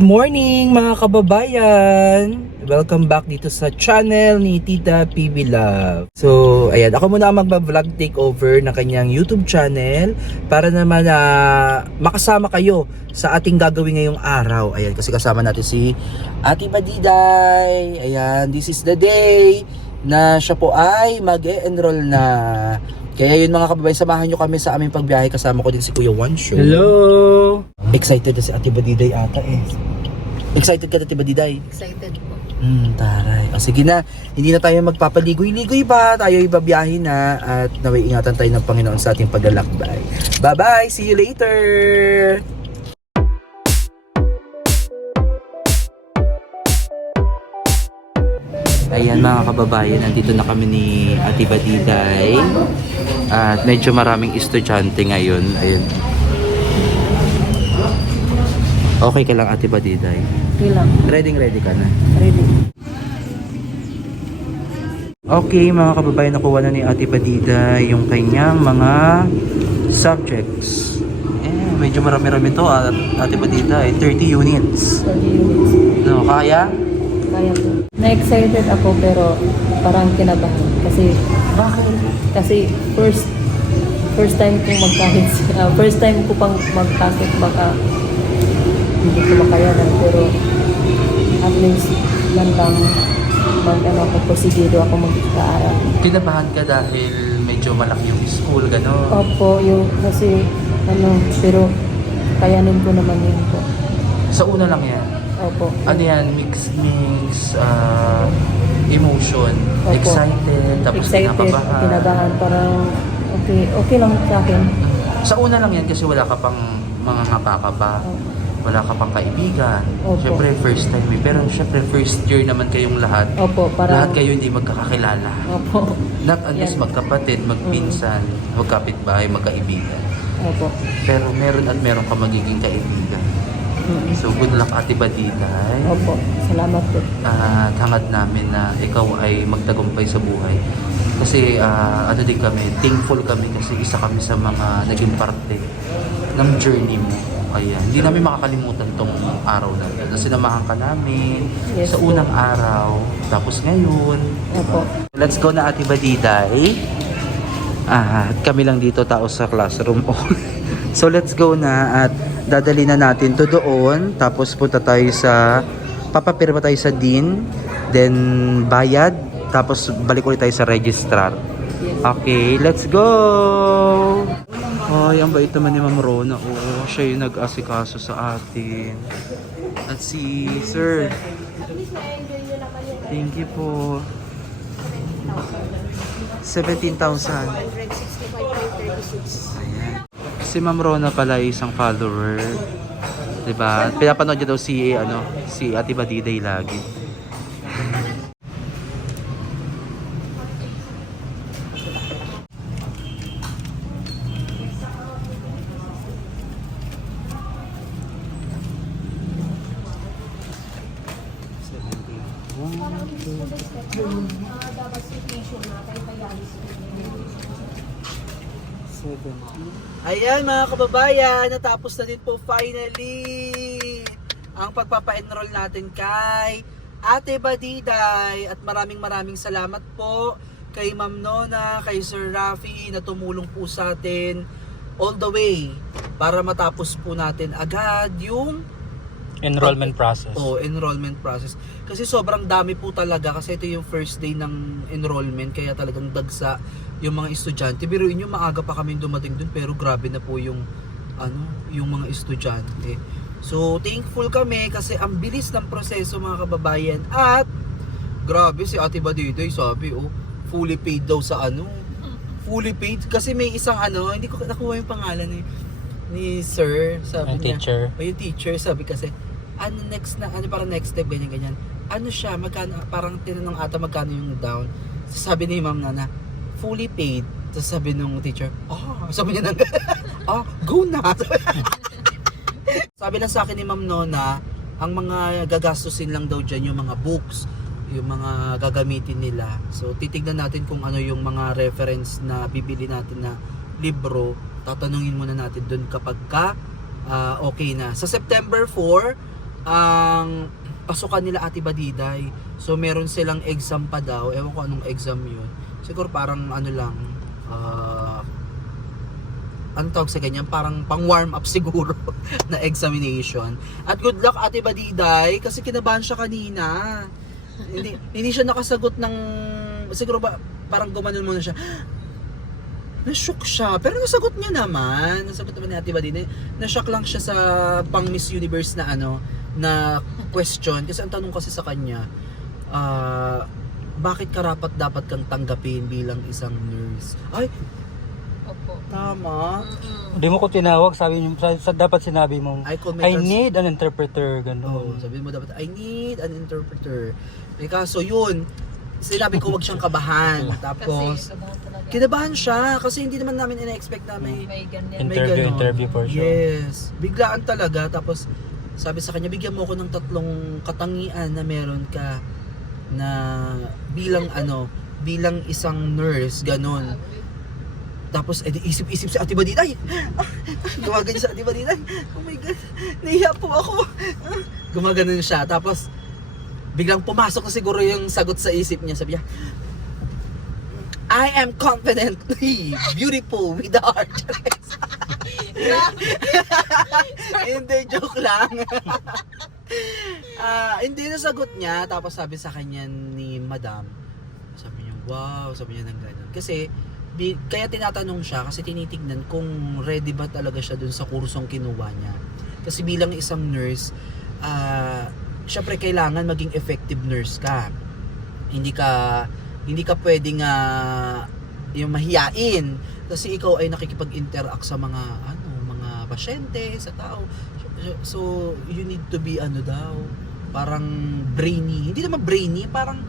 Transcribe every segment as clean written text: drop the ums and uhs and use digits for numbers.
Good morning mga kababayan! Welcome back dito sa channel ni Tita PB Love. So, ayan, ako muna ang magba-vlog takeover ng kanyang YouTube channel para naman makasama kayo sa ating gagawin ngayong araw. Ayan, kasi kasama natin si Ate Badiday. Ayan, this is the day na siya po ay mag-e-enroll na. Kaya yun mga kababayan, samahan nyo kami sa aming pagbiyahe. Kasama ko din si Kuya Wansho. Hello! Excited na si Ate Badiday ata eh. Excited ka, Ate Badiday? Excited po. Taray. O sige na, hindi na tayo magpapaligoy-ligoy pa. Tayo ibabiyahe na at naway ingatan tayo ng Panginoon sa ating paglalakbay. Bye-bye! See you later! Ayan mga kababayan, nandito na kami ni Ate Badiday. At medyo maraming estudyante ngayon. Ayun. Okay ka lang, Ate Badiday? Okay lang. Ready ka na? Ready. Okay mga kababayan, nakuha na ni Ate Badiday yung kanyang mga subjects. Medyo marami-rami to, Ate Badiday. 30 units. 30 units. No, kaya? Kaya po. Na-excited ako pero parang kinabahan. Kasi, Bakit? kasi first time kong magkahit. First time ko pang magkahit. Baka hindi ko makayanan. Pero at least lang ako posigido ako mag-aaral. Kinabahan ka dahil medyo malaki yung school, gano'n? Opo, kasi pero kayanin ko naman yun po. Sa una lang yan? Opo. Ano yan? Mix emotion. Opo. Excited, tapos kinabahan. Parang okay lang sa akin. Sa una lang yan kasi wala ka pang mga ngapa ka ba? Wala ka pang kaibigan. Opo. Siyempre first time eh. Pero siyempre first year naman kayong lahat. Opo, Lahat kayo hindi magkakakilala. Opo. Not unless Yan. magkapatid, magpinsan, magkapitbahay, magkaibigan. Opo. Pero meron ka magiging kaibigan. So good luck, Ate Badiday. Opo. Salamat po. At hangad namin na ikaw ay magtagumpay sa buhay. Kasi din kami, thankful kami kasi isa kami sa mga naging parte ng journey mo. Kaya hindi namin makakalimutan tong araw na ito. Sinamahan ka namin Yes, sa po. unang araw, tapos ngayon. Opo. Let's go na, Ate Badiday. At kami lang dito tao sa classroom. So let's go na at dadali na natin to doon. Tapos punta tayo papapirma tayo sa dean. Then bayad. Tapos balik ulit tayo sa registrar. Yes. Okay, let's go! Ay, ang bait naman ni Ma'am Rona. Oo, siya yung nag-asikaso sa atin. At si Sir. Thank you po. 17,000. Ayan. Si Ma'am Rona pala ay isang follower. Diba? Pinapanood niya daw si Ate Badiday lagi. Ayan mga kababayan, natapos na din po finally ang pagpapa-enroll natin kay Ate Badiday. At maraming salamat po kay Ma'am Nona, kay Sir Rafi na tumulong po sa atin all the way para matapos po natin agad yung Enrollment process. Enrollment process. Kasi sobrang dami po talaga kasi ito yung first day ng enrollment kaya talagang dagsa yung mga estudyante. Biruin nyo, maaga pa kami dumating dun pero grabe na po yung mga estudyante. So thankful kami kasi ang bilis ng proseso mga kababayan at grabe si Ate Badiday sabi fully paid daw sa fully paid kasi may isang hindi ko nakuha yung pangalan ni Sir sabi niya. Teacher. Yung teacher sabi kasi parang next step ganyan. Siya magkano parang tinanong ata magkano yung down. Sabi ni Ma'am Nana fully paid. Tapos sabi nung teacher, sabi niya go na. Sabi lang sa akin ni Ma'am Nona, ang mga gagastusin lang daw dyan yung mga books, yung mga gagamitin nila. So titignan natin kung ano yung mga reference na bibili natin na libro. Tatanungin muna natin dun kapag okay na. Sa September 4, ang pasukan nila Ate Badiday. So meron silang exam pa daw. Ewan ko anong exam yun. Siguro parang ano lang, ano tawag sa ganyan, parang pang warm up siguro na examination. At good luck Ate Badiday kasi kinabahan siya kanina. hindi siya nakasagot ng, siguro ba parang gumanon muna siya. Na-shock siya, pero nasagot niya naman. Nasagot naman ni Ate Badiday. Na-shock lang siya sa pang Miss Universe na ano, na question. Kasi ang tanong kasi sa kanya, bakit karapat dapat kang tanggapin bilang isang nurse? Ay, Opo. tama. Hindi mo ko tinawag, sabi niyo, dapat sinabi mong, I need an interpreter, Oh, gano'n. sabi mo dapat, I need an interpreter. Eh, kaso yun, sinabi ko wag siyang kabahan. Tapos, Kasi kabahan talaga. kinabahan siya kasi hindi naman namin ina-expect na may May ganyan. may ganon. Interview for sure. Yes. Biglaan talaga. Tapos, sabi sa kanya, bigyan mo ako ng 3 katangian na meron ka na bilang bilang isang nurse, ganon. Tapos, isip-isip si Ate Badiday. Gumagan niya sa Ate Badiday. Oh my God, nahiya po ako. Gumaganon siya. Tapos, biglang pumasok na siguro yung sagot sa isip niya. Sabi niya, I am confidently beautiful with the heart. Hindi, joke lang. Hindi nasagot niya. Tapos sabi sa kanya ni Madam, sabi niya, wow, sabi niya ng ganun. Kasi, kaya tinatanong siya kasi tinitignan kung ready ba talaga siya dun sa kursong kinuha niya. Kasi bilang isang nurse, syempre kailangan maging effective nurse ka. Hindi ka pwedeng yung mahiyain kasi ikaw ay nakikipag-interact sa mga mga pasyente, sa tao. So you need to be parang brainy. Hindi naman brainy, parang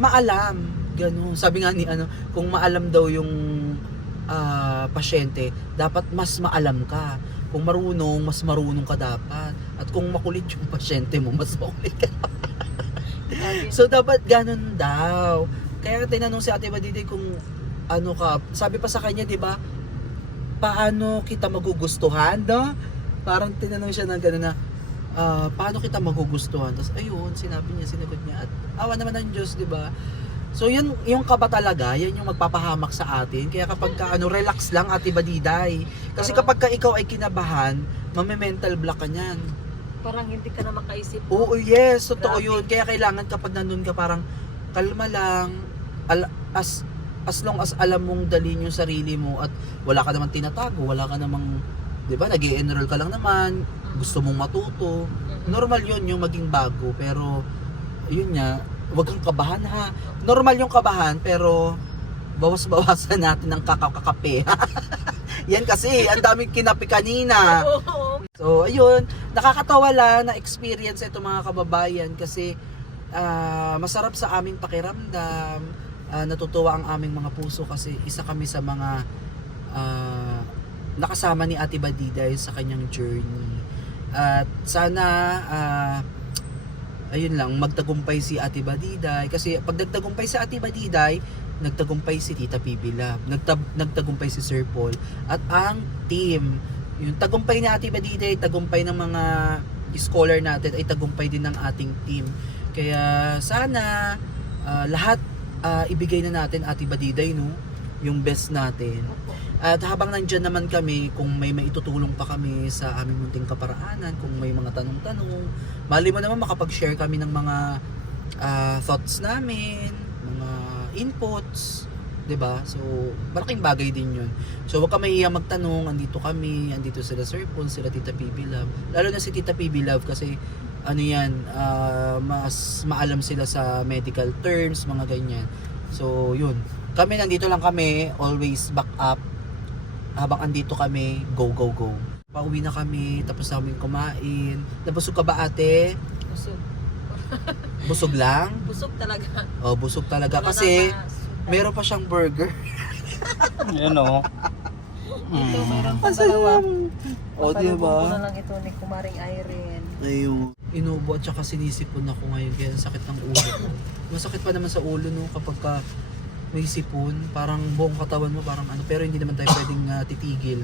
maalam, gano'n. Sabi nga ni kung maalam daw yung pasyente, dapat mas maalam ka. Kung marunong, mas marunong ka dapat. At kung makulit yung pasyente mo, mas makulit ka. So dapat ganun daw. Kaya tinanong si Ate Badiday kung ano ka. Sabi pa sa kanya, 'di ba? Paano kita magugustuhan, no? Parang tinanong siya ng gano'n na paano kita magugustuhan. Tapos ayun, sinagot niya at awa naman ng Diyos, 'di ba? So yun, yung kaba talaga, yan yung magpapahamak sa atin. Kaya kapag relax lang Ate Badiday. Kasi kapag ka ikaw ay kinabahan, mame-mental block ka niyan. Parang hindi ka na makaisip. Oo, yes, totoo Grabe. yun. Kaya kailangan kapag nandun ka parang kalma lang, as long as alam mong dalhin yung sarili mo at wala ka naman tinatago, wala ka namang, di ba, nag-i-enroll ka lang naman, gusto mong matuto. Normal yun yung maging bago, pero yun nga, wag kang kabahan ha. Normal yung kabahan, pero bawas-bawasan natin ng kakakape. Yan kasi, ang daming kinapi kanina. So, ayun, nakakatawa lang na experience ito mga kababayan kasi masarap sa aming pakiramdam, natutuwa ang aming mga puso kasi isa kami sa mga nakasama ni Ate Badiday sa kanyang journey. At sana, ayun lang, magtagumpay si Ate Badiday kasi pag nagtagumpay si Ate Badiday, nagtagumpay si Tita PB Love, nagtagumpay si Sir Paul at ang team. Yung tagumpay ni Ate Badiday, tagumpay ng mga scholar natin ay tagumpay din ng ating team. Kaya sana lahat ibigay na natin Ate Badiday, no? Yung best natin. At habang nandyan naman kami, kung may maitutulong pa kami sa aming munting kaparaanan, kung may mga tanong-tanong, mali mo naman makapag-share kami ng mga thoughts namin, mga inputs, 'di ba? So, malaking bagay din 'yun. So, wag ka mahihiyang magtanong, andito kami, andito sila Sir Paul, sila Tita PB Love. Lalo na si Tita PB Love kasi ano 'yan, mas maalam sila sa medical terms, mga ganyan. So, 'yun. Kami nandito lang kami, always back up. Habang andito kami, go, go, go. Pauwi na kami, tapos namin kumain. Nabusog ka ba ate? Busog. Busog lang? Busog talaga. Oh, busog talaga. Wala Kasi na sudan. meron pa siyang burger. Yan o. Ito, mayroon pa Masaya. dalawa. O, Pasalubong diba? ko na lang ito ni Kumaring Irene. Ayun. Inubo at saka sinisipon ako ngayon kaya ang sakit ng ulo ko. Masakit pa naman sa ulo no kapag ka may sipon, parang buong katawan mo parang pero hindi naman tayo pwedeng titigil.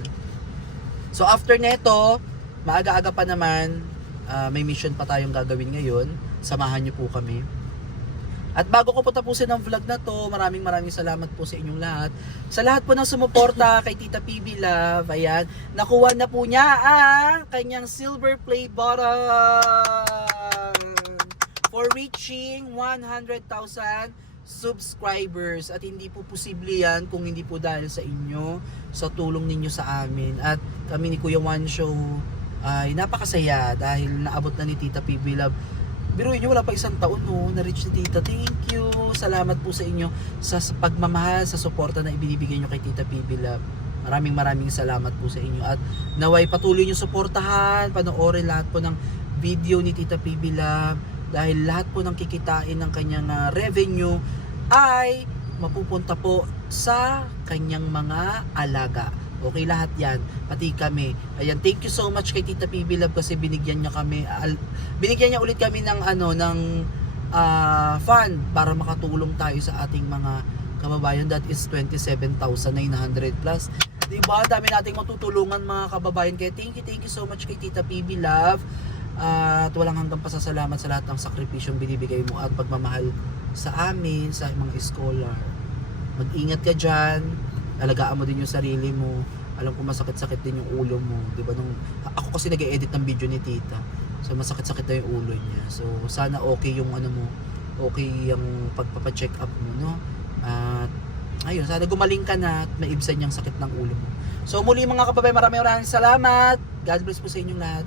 So after neto, maaga-aga pa naman, may mission pa tayong gagawin ngayon. Samahan niyo po kami. At bago ko po tapusin ang vlog na to, maraming salamat po sa inyong lahat. Sa lahat po ng sumuporta kay Tita PB Love, ayan, nakuha na po niya ang kanyang silver play button for reaching 100,000 subscribers. At hindi po posible yan kung hindi po dahil sa inyo, sa tulong ninyo sa amin. At kami ni Kuya One Show ay napakasaya dahil naabot na ni Tita PB Love. Biruin nyo, wala pa isang taon, no? Na-reach ni Tita. Thank you. Salamat po sa inyo sa pagmamahal, sa suporta na ibinibigay nyo kay Tita PB Love. Maraming salamat po sa inyo. At naway patuloy nyo suportahan, panoorin lahat po ng video ni Tita PB Love. Dahil lahat po ng kikitain ng kanyang revenue ay mapupunta po sa kanyang mga alaga. Okay, lahat yan, pati kami. Ayan, thank you so much kay Tita PB Love kasi binigyan niya kami, binigyan niya ulit kami ng fund para makatulong tayo sa ating mga kababayan. That is 27,900 plus. Diba? Dami nating matutulungan mga kababayan. Kaya thank you so much kay Tita PB Love. At walang hanggang pasasalamat sa lahat ng sakripisyong binibigay mo at pagmamahal sa amin, sa mga scholar. Mag-ingat ka dyan. Alagaan mo din yung sarili mo. Alam ko masakit-sakit din yung ulo mo, 'di ba? Ako kasi nag-e-edit ng video ni Tita. So masakit-sakit na yung ulo niya. So sana okay yung mo, okay yung pagpapa-check up mo, no? At ayun, sana gumaling ka na at maibsan yung sakit ng ulo mo. So muli mga kababayan, maraming salamat. God bless po sa inyong lahat.